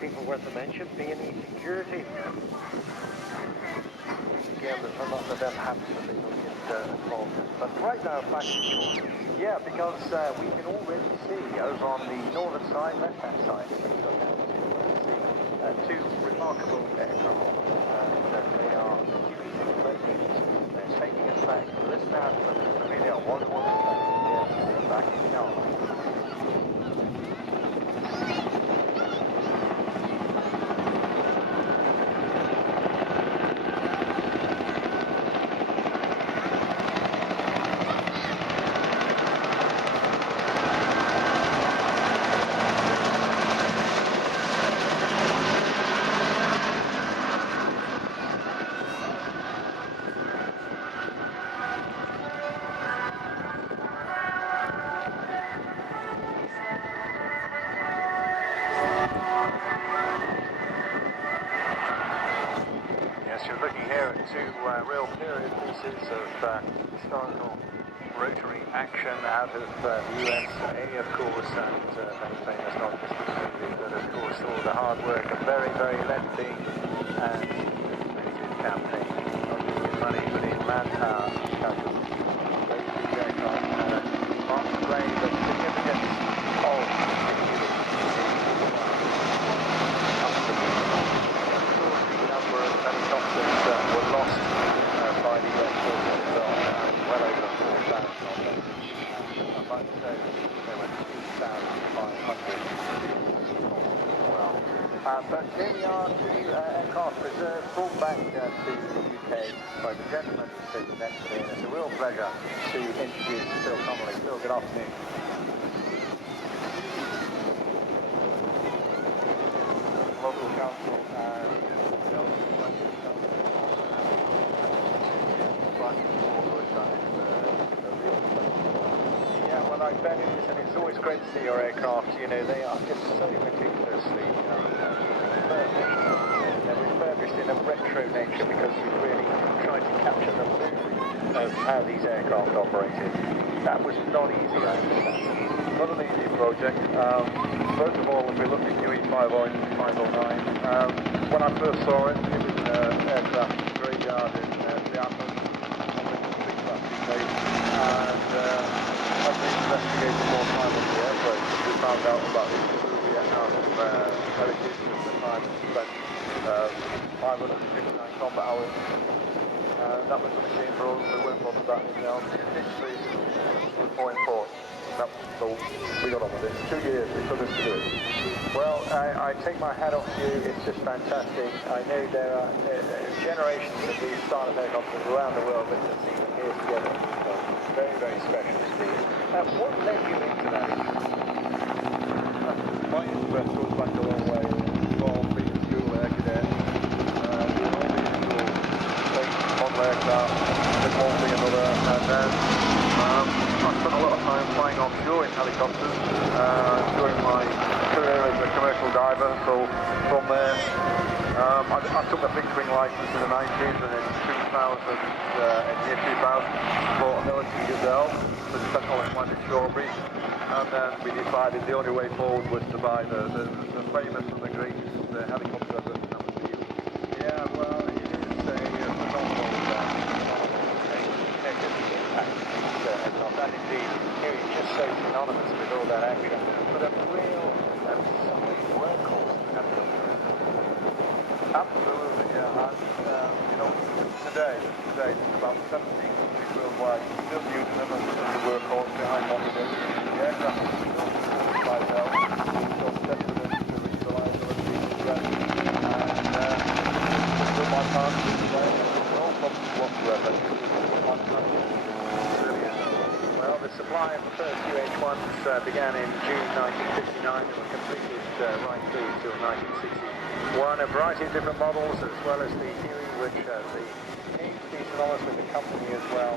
people worth a mention, B&E Security. Again, there's a lot of them absolutely don't get involved in. But right now, back to shore. Yeah, because we can already see over on the northern side, left-hand side, if we go down to see two remarkable aircraft. They are Huey located. They're taking us back. Listen out for the video. One more time. Yes, back in Cayuse. You're looking here at two real period pieces of historical rotary action out of the USA, of course, and very famous not just for the movie, but of course all the hard work, a very, very lengthy and expensive campaign, not just in money but in manpower, because of those aircraft had a mark display the significance of helicopters were lost by the US forces as well, well over 4,000 of them. I'd like to say there were 2,500 well. But here we are, two aircraft reserves brought back to the UK by the gentleman who's sitting next to me, and it's a real pleasure to introduce Phil Connolly. Phil, good afternoon. Local council yeah, well, I bet it is, and it's always great to see your aircraft. You know, they are just so meticulously refurbished. They're refurbished in a retro nature because we've really tried to capture the mood of how these aircraft operated. That was not easy, I understand. Not an easy project. First of all, if we look at UH1 when I first saw it, it was an aircraft graveyard in Seattle, and as we investigated more time on the airplane, we found out about the Vietnam heritage at the time and spent 559 combat hours. That was the machine for us, we weren't bothered about anything else. History was more important. So we got on with it. 2 years we took us to do it. Well, I take my hat off to you. It's just fantastic. I know there are generations of these style of helicopters around the world, but to see them here together is very, very special to see. What led you into that? My interest goes back a long way. Well, being a school air cadet, doing all these schools, taking model aircraft, did one thing another, and then I spent a lot of time flying offshore in helicopters during my career as a commercial diver. So from there, I took a fixed wing license in the 90s, and in 2000, bought a military Gazelle for the Central Atlantic Strawberry, and then we decided the only way forward was to buy the famous and the great helicopter that was the Hughes. Yeah, well, it is a phenomenal and indeed, here he's just so synonymous with all that action, but a real solid workhorse. Absolutely, yeah. And today, there's about 17 countries worldwide still using them as the workhorse behind what we do. The aircraft is still supported by Bell, still tested it to its reliability, and still my partner today, no problems whatsoever. My partner. Well, the supply of the first UH1s began in June 1959 and were completed right through till 1961. A variety of different models, as well as the Huey, which they came to be synonymous with the company as well.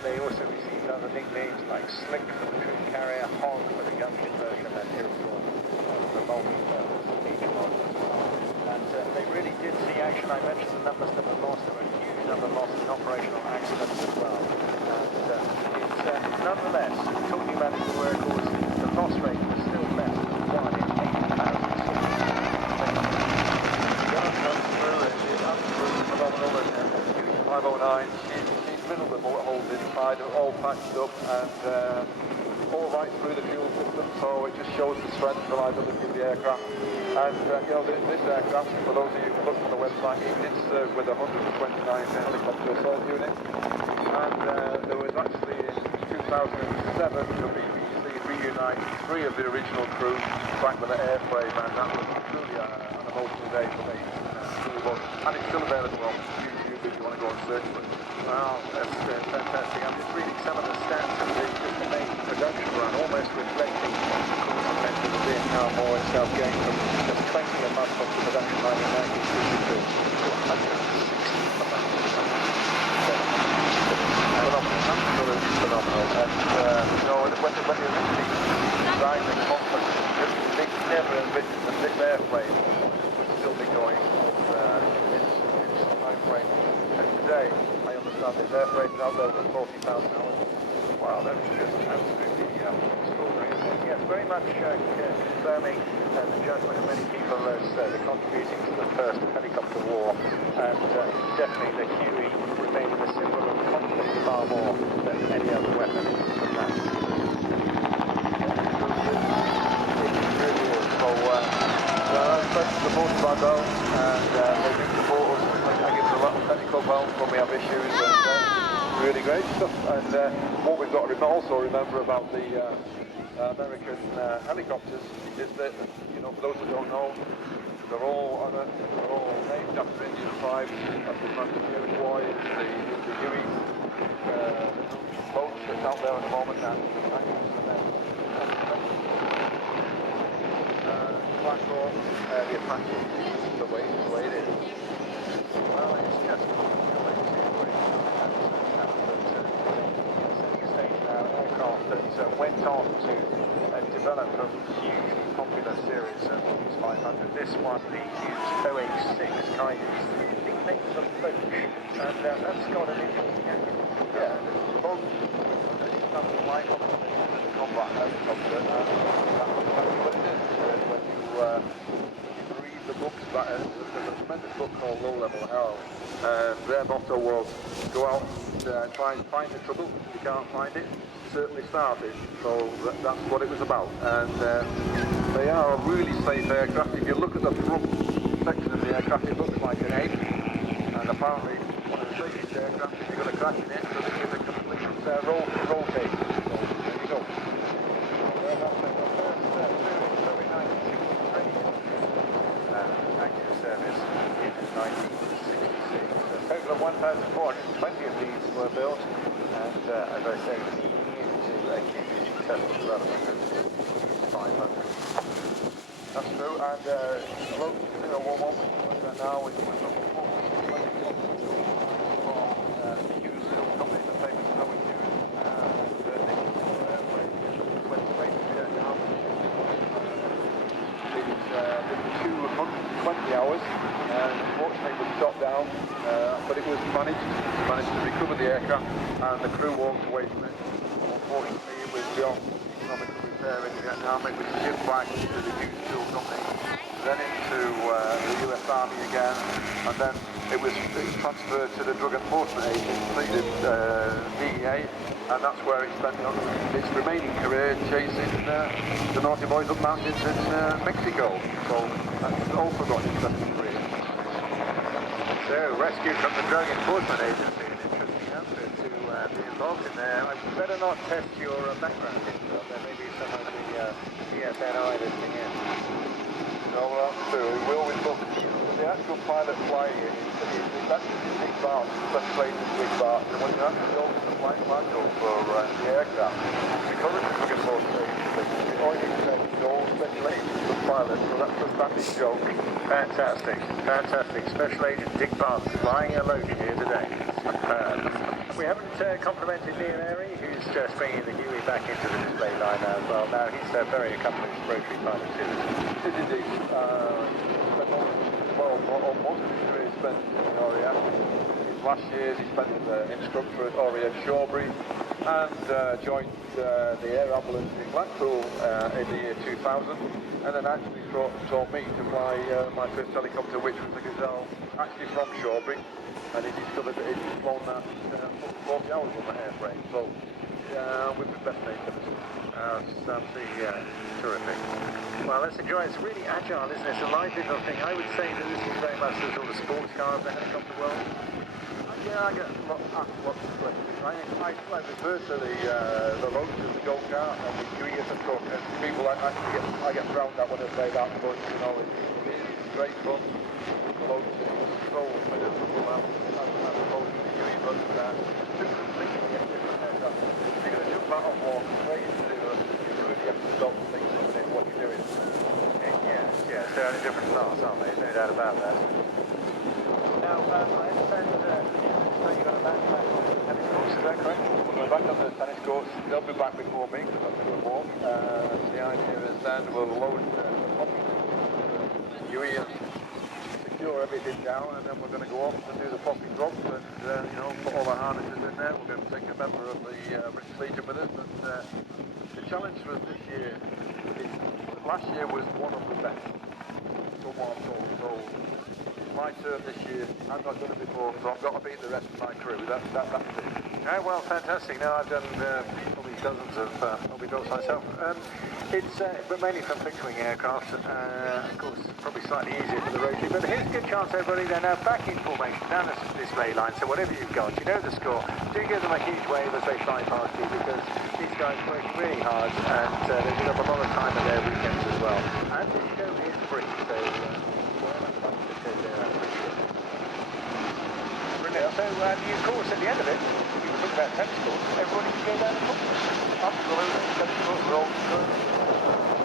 They also received other nicknames like Slick for the troop carrier, Hog for the gunship version, and Iroquois for the multi-purpose H model as well. And they really did see action. I mentioned the numbers that were lost. There were a huge number lost in operational accidents as well. And nonetheless, talking about its workhorse, the loss rate was still less than 1 in 8,000 soldiers. inside are all patched up and all right through the fuel system, so it just shows the strength and reliability of the aircraft. And you know, this aircraft, for those of you who looked on the website, it did serve with 129 helicopter assault unit. And there was actually in 2007 the BBC reunited 3 of the original crew back with the airframe, and that was truly an emotional day for me. And it's still available on YouTube if you want to go and search for it. Wow, that's fantastic. I'm just reading some of the stats of the main production run, almost reflecting the course event of the Vietnam War itself, going from just 20 a month off the production line in 1952 to 160 a month. Absolutely phenomenal. And you know, when you originally designed the concept, they never envisioned that this airplane would still be going in its time frame. And today, I understand this airplane is out there for 40,000 hours. Wow, that's just absolutely extraordinary. Yes, very much confirming the judgment of many people as the contributing to the first helicopter war, and definitely the Huey remaining a symbol of conflict far more than any other weapon from that. It really is. So, thanks to the supporters I know, and they do support us. I give us a lot of technical help when we have issues, and really great stuff. And what we've got to also remember about the American helicopters is that, you know, for those who don't know, they're all named after Indian tribes, after the Iroquois, the Huey, Loach that's out there at the moment, and the Cayuse, and then Blackhawk, the Apache, the way it is. Well, it's just aircraft that went on to develop a hugely popular series of Hughes 500. This one, the Hughes OH-6 Cayuse, nicknamed the Loach, and that's got an interesting acronym. Yeah, both come to life on the combat helicopter, and that's exactly what it is. When you read the books, there's a tremendous book called Low Level Hell, and their motto was, go out and try and find the trouble. If you can't find it, certainly start it. So that's what it was about. And they are a really safe aircraft. If you look at the front section of the aircraft, it looks like an egg. And apparently, one of the safest aircraft, if you're going to crash in it, so this is a complete rotate. So there you go. Active service in 1966. A total of 1,420 of these were built, and as I say, into a hugely successful development of 500. That's true, and Loach 011 now is with the Hughes company, the famous Howard Hughes, and they went straight to Vietnam. It was 220 hours, and unfortunately it was shot down, but it was managed to recover the aircraft, and the crew walked away from it. Unfortunately, it was beyond economic repair in Vietnam. It was shipped back to the Hughes Fuel Company, then into the US Army again, and then it was transferred to the Drug Enforcement Agency, the DEA, and that's where it spent its remaining career chasing the naughty boys up mountains in Mexico. So that's also got an interesting career. So, rescue from the Drug Enforcement Agency, an interesting outfit to be involved in there. I better not test your background info. There may be some of the PSNI listening in. No, that's true. We always look. The actual pilot flying it is actually Big Bart, Special Agent Big Bart. And when you actually go to the flight manual for the aircraft, because it's a Drug Enforcement Agency, it always says no Special Agent for pilot. So that's a standing joke. Fantastic, fantastic. Special Agent Dick Barnes flying a Loach here today. We haven't complimented Neil Airy, who's just bringing the Huey back into the display line as well. Now, he's a very accomplished rotary pilot too. It is indeed. Most of his career he spent in RAF. His last years he spent as an instructor at RAF Shawbury. and joined the air ambulance in Blackpool in the year 2000, and then actually taught me to fly my first helicopter, which was the Gazelle, actually from Shawbury, and he discovered that he'd flown that 40 hours on the airframe. So we've been best mates ever since. It's absolutely terrific. Well, let's enjoy it. It's really agile, isn't it? It's a lively little thing. I would say that this is very much the sort of sports car of the helicopter world. Yeah, I get asked lots of questions. I refer to the Loach as the go-kart and the Huey as a truck, and people I get frowned at when I say that, but you know, it's great fun. The Loach is so maneuverable as opposed to the Huey, but two completely different aircraft. If you're going to jump out of one straight into the other, you really have to stop and think for a minute what you're doing. Yes, they're in different class, aren't they? No doubt about that. Now, I understand so you're going to land back on the tennis course, is that correct? We're going back on the tennis course. They'll be back before me because I'm doing more. The idea is then we'll load the poppy Huey and secure everything down, and then we're going to go off and do the poppy drop and you know, put all the harnesses in there. We're going to take a member of the British Legion with us. And the challenge for us this year is last year was one of the best. So my turn this year, I've not done it before, so I've got to beat the rest of my crew. That's it. Oh, well, fantastic. Now, I've done probably dozens of hobby builds myself. It's but mainly from fixed-wing aircraft, of course, probably slightly easier for the rotary. But here's a good chance, everybody. They're now back in formation down this display line, so whatever you've got, you know the score. Do give them a huge wave as they fly past you, because these guys work really hard, and they give up a lot of time at their weekends as well. And this show is free, so brilliant. So, of course, at the end of it, we were talking about tennis courts, everybody can go down and talk. Absolutely. Tennis courts are all good.